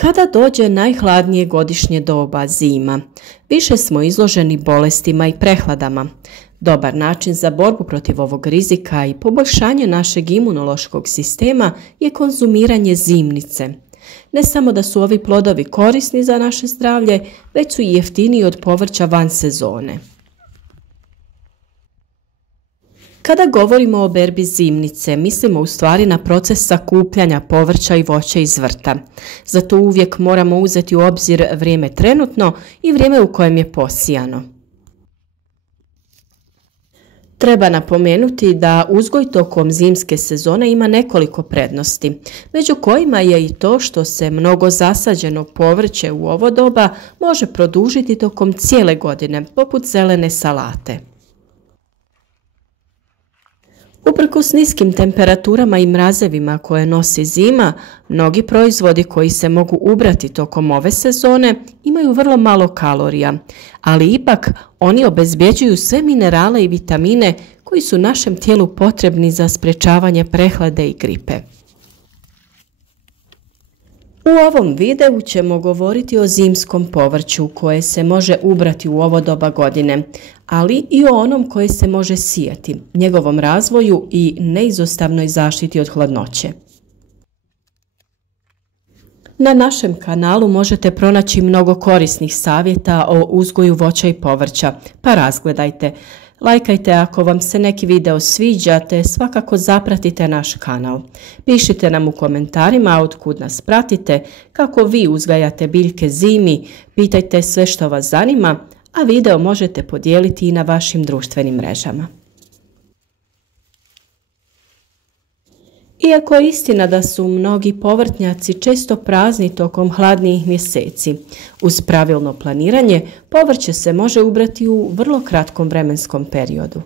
Kada dođe najhladnije godišnje doba, zima, više smo izloženi bolestima i prehladama. Dobar način za borbu protiv ovog rizika i poboljšanje našeg imunološkog sistema je konzumiranje zimnice. Ne samo da su ovi plodovi korisni za naše zdravlje, već su i jeftiniji od povrća van sezone. Kada govorimo o berbi zimnice, mislimo u stvari na proces sakupljanja povrća i voća iz vrta. Zato uvijek moramo uzeti u obzir vrijeme trenutno i vrijeme u kojem je posijano. Treba napomenuti da uzgoj tokom zimske sezone ima nekoliko prednosti, među kojima je i to što se mnogo zasađeno povrće u ovo doba može produžiti tokom cijele godine, poput zelene salate. Uprkos niskim temperaturama i mrazevima koje nosi zima, mnogi proizvodi koji se mogu ubrati tokom ove sezone imaju vrlo malo kalorija, ali ipak oni obezbjeđuju sve minerale i vitamine koji su našem tijelu potrebni za sprječavanje prehlade i gripe. U ovom videu ćemo govoriti o zimskom povrću koje se može ubrati u ovo doba godine, ali i o onom koje se može sijati, njegovom razvoju i neizostavnoj zaštiti od hladnoće. Na našem kanalu možete pronaći mnogo korisnih savjeta o uzgoju voća i povrća, pa razgledajte. Lajkajte ako vam se neki video sviđa, te svakako zapratite naš kanal. Pišite nam u komentarima otkud nas pratite, kako vi uzgajate biljke zimi, pitajte sve što vas zanima, a video možete podijeliti i na vašim društvenim mrežama. Iako je istina da su mnogi povrtnjaci često prazni tokom hladnijih mjeseci, uz pravilno planiranje povrće se može ubrati u vrlo kratkom vremenskom periodu.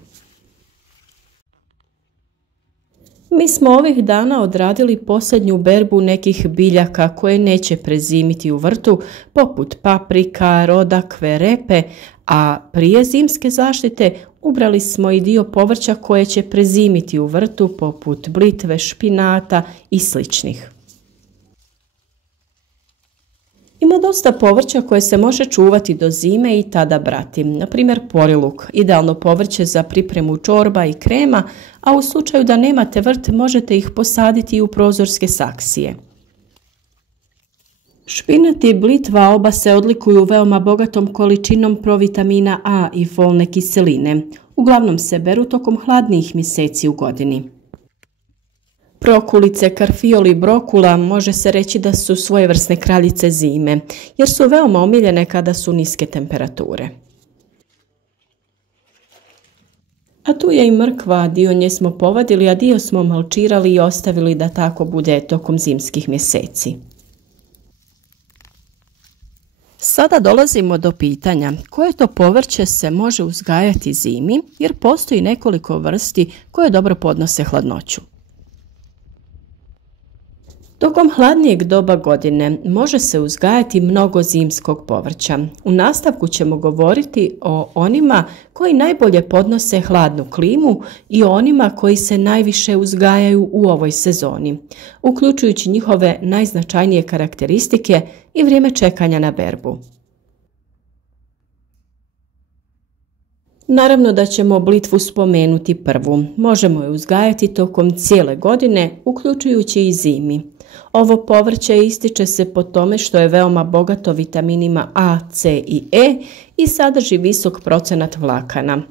Mi smo ovih dana odradili posljednju berbu nekih biljaka koje neće prezimiti u vrtu, poput paprika, rodakve, repe, a prije zimske zaštite ubrali smo i dio povrća koje će prezimiti u vrtu, poput blitve, špinata i sličnih. Ima dosta povrća koje se može čuvati do zime i tada brati, na primjer poriluk, idealno povrće za pripremu čorba i krema, a u slučaju da nemate vrt možete ih posaditi i u prozorske saksije. Špinat i blitva oba se odlikuju veoma bogatom količinom provitamina A i folne kiseline. Uglavnom se beru tokom hladnijih mjeseci u godini. Prokulice, karfiol i brokula može se reći da su svojevrsne kraljice zime, jer su veoma omiljene kada su niske temperature. A tu je i mrkva, dio nje smo povadili, a dio smo malčirali i ostavili da tako bude tokom zimskih mjeseci. Sada dolazimo do pitanja koje to povrće se može uzgajati zimi, jer postoji nekoliko vrsti koje dobro podnose hladnoću. Tokom hladnijeg doba godine može se uzgajati mnogo zimskog povrća. U nastavku ćemo govoriti o onima koji najbolje podnose hladnu klimu i o onima koji se najviše uzgajaju u ovoj sezoni, uključujući njihove najznačajnije karakteristike i vrijeme čekanja na berbu. Naravno da ćemo blitvu spomenuti prvu. Možemo je uzgajati tokom cijele godine, uključujući i zimi. Ovo povrće ističe se po tome što je veoma bogato vitaminima A, C i E i sadrži visok procenat vlakana.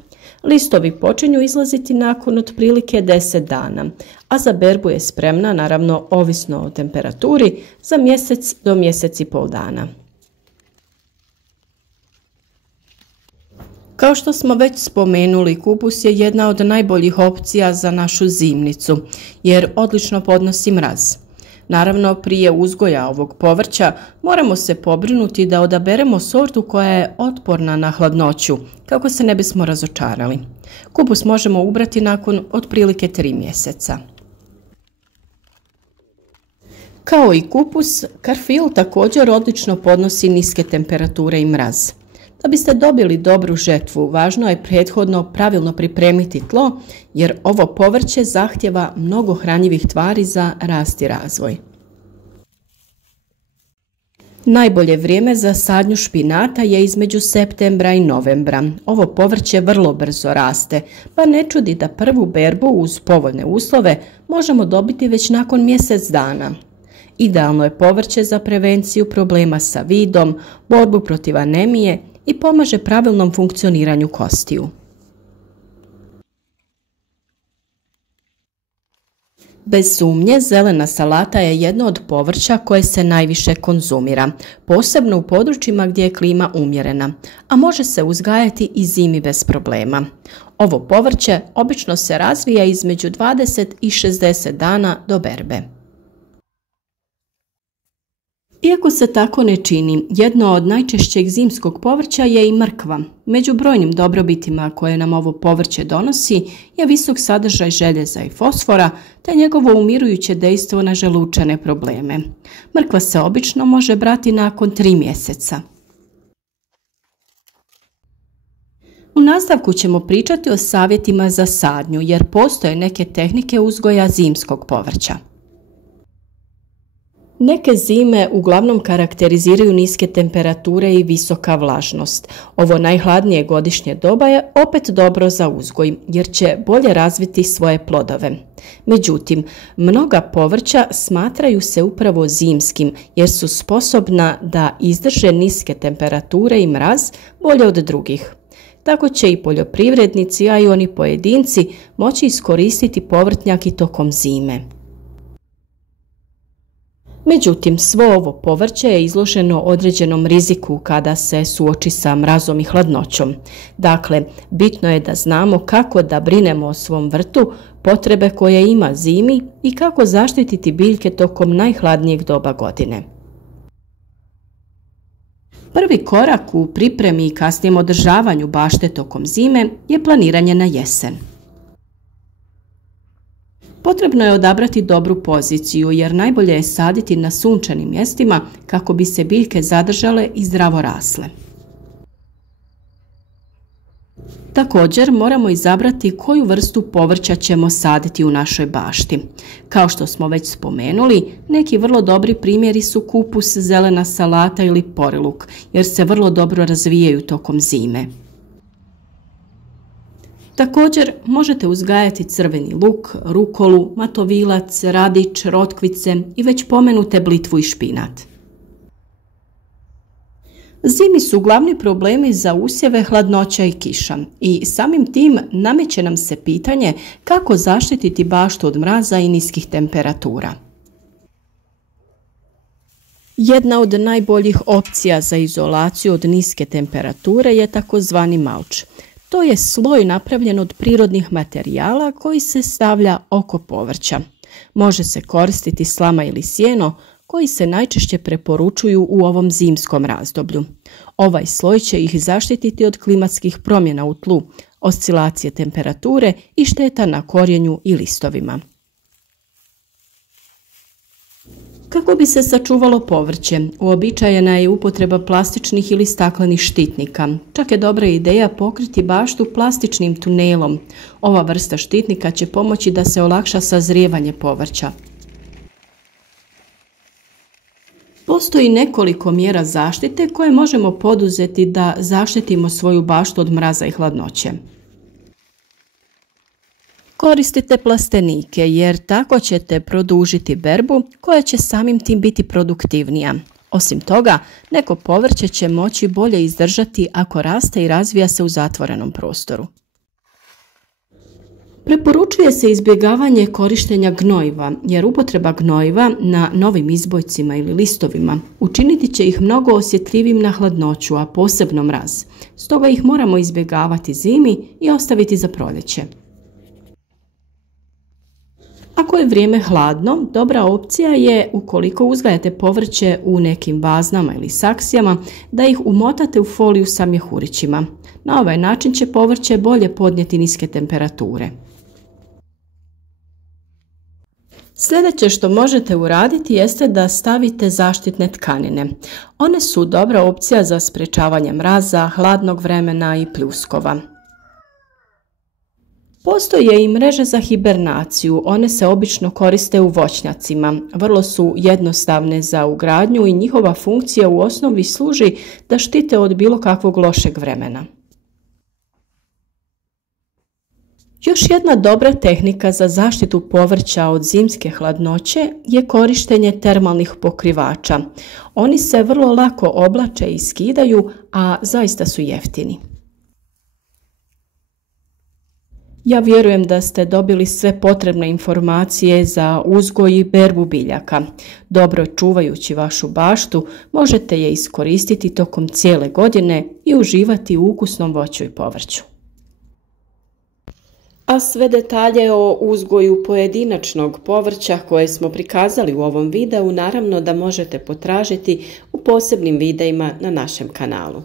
Listovi počinju izlaziti nakon otprilike 10 dana, a za berbu je spremna, naravno ovisno o temperaturi, za mjesec do mjesec i pol dana. Kao što smo već spomenuli, kupus je jedna od najboljih opcija za našu zimnicu, jer odlično podnosi mraz. Naravno, prije uzgoja ovog povrća moramo se pobrinuti da odaberemo sortu koja je otporna na hladnoću, kako se ne bismo razočarali. Kupus možemo ubrati nakon otprilike 3 mjeseca. Kao i kupus, karfil također odlično podnosi niske temperature i mraz. Da biste dobili dobru žetvu, važno je prethodno pravilno pripremiti tlo, jer ovo povrće zahtjeva mnogo hranjivih tvari za rast i razvoj. Najbolje vrijeme za sadnju špinata je između septembra i novembra. Ovo povrće vrlo brzo raste, pa ne čudi da prvu berbu uz povoljne uslove možemo dobiti već nakon mjesec dana. Idealno je povrće za prevenciju problema sa vidom, borbu protiv anemije i pomaže pravilnom funkcioniranju kostiju. Bez sumnje, zelena salata je jedno od povrća koje se najviše konzumira, posebno u područjima gdje je klima umjerena, a može se uzgajati i zimi bez problema. Ovo povrće obično se razvija između 20 i 60 dana do berbe. Iako se tako ne čini, jedno od najčešćeg zimskog povrća je i mrkva. Među brojnim dobrobitima koje nam ovo povrće donosi je visok sadržaj željeza i fosfora te njegovo umirujuće dejstvo na želučane probleme. Mrkva se obično može brati nakon 3 mjeseca. U nastavku ćemo pričati o savjetima za sadnju jer postoje neke tehnike uzgoja zimskog povrća. Neke zime uglavnom karakteriziraju niske temperature i visoka vlažnost. Ovo najhladnije godišnje doba je opet dobro za uzgoj jer će bolje razviti svoje plodove. Međutim, mnoga povrća smatraju se upravo zimskim jer su sposobna da izdrže niske temperature i mraz bolje od drugih. Tako će i poljoprivrednici, a i oni pojedinci moći iskoristiti povrtnjak i tokom zime. Međutim, svo ovo povrće je izloženo određenom riziku kada se suoči sa mrazom i hladnoćom. Dakle, bitno je da znamo kako da brinemo o svom vrtu, potrebe koje ima zimi i kako zaštititi biljke tokom najhladnijeg doba godine. Prvi korak u pripremi i kasnijem održavanju bašte tokom zime je planiranje na jesen. Potrebno je odabrati dobru poziciju jer najbolje je saditi na sunčanim mjestima kako bi se biljke zadržale i zdravo rasle. Također moramo izabrati koju vrstu povrća ćemo saditi u našoj bašti. Kao što smo već spomenuli, neki vrlo dobri primjeri su kupus, zelena salata ili poriluk jer se vrlo dobro razvijaju tokom zime. Također možete uzgajati crveni luk, rukolu, matovilac, radič, rotkvice i već pomenute blitvu i špinat. Zimi su glavni problemi za usjeve hladnoća i kiša i samim tim nameće nam se pitanje kako zaštititi baštu od mraza i niskih temperatura. Jedna od najboljih opcija za izolaciju od niske temperature je takozvani malč. To je sloj napravljen od prirodnih materijala koji se stavlja oko povrća. Može se koristiti slama ili sjeno koji se najčešće preporučuju u ovom zimskom razdoblju. Ovaj sloj će ih zaštititi od klimatskih promjena u tlu, oscilacije temperature i šteta na korijenju i listovima. Kako bi se sačuvalo povrće, uobičajena je upotreba plastičnih ili staklenih štitnika. Čak je dobra ideja pokriti baštu plastičnim tunelom. Ova vrsta štitnika će pomoći da se olakša sazrijevanje povrća. Postoji nekoliko mjera zaštite koje možemo poduzeti da zaštitimo svoju baštu od mraza i hladnoće. Koristite plastenike jer tako ćete produžiti berbu koja će samim tim biti produktivnija. Osim toga, neko povrće će moći bolje izdržati ako raste i razvija se u zatvorenom prostoru. Preporučuje se izbjegavanje korištenja gnojiva jer upotreba gnojiva na novim izbojcima ili listovima učiniti će ih mnogo osjetljivim na hladnoću, a posebno mraz. Stoga ih moramo izbjegavati zimi i ostaviti za proljeće. Ako je vrijeme hladno, dobra opcija je, ukoliko uzgajate povrće u nekim vaznama ili saksijama, da ih umotate u foliju sa mjehurićima. Na ovaj način će povrće bolje podnijeti niske temperature. Sljedeće što možete uraditi jeste da stavite zaštitne tkanine. One su dobra opcija za sprječavanje mraza, hladnog vremena i pljuskova. Postoje i mreže za hibernaciju, one se obično koriste u voćnjacima, vrlo su jednostavne za ugradnju i njihova funkcija u osnovi služi da štite od bilo kakvog lošeg vremena. Još jedna dobra tehnika za zaštitu povrća od zimske hladnoće je korištenje termalnih pokrivača. Oni se vrlo lako oblače i skidaju, a zaista su jeftini. Ja vjerujem da ste dobili sve potrebne informacije za uzgoj i berbu biljaka. Dobro čuvajući vašu baštu, možete je iskoristiti tokom cijele godine i uživati u ukusnom voću i povrću. A sve detalje o uzgoju pojedinačnog povrća koje smo prikazali u ovom videu naravno da možete potražiti u posebnim videima na našem kanalu.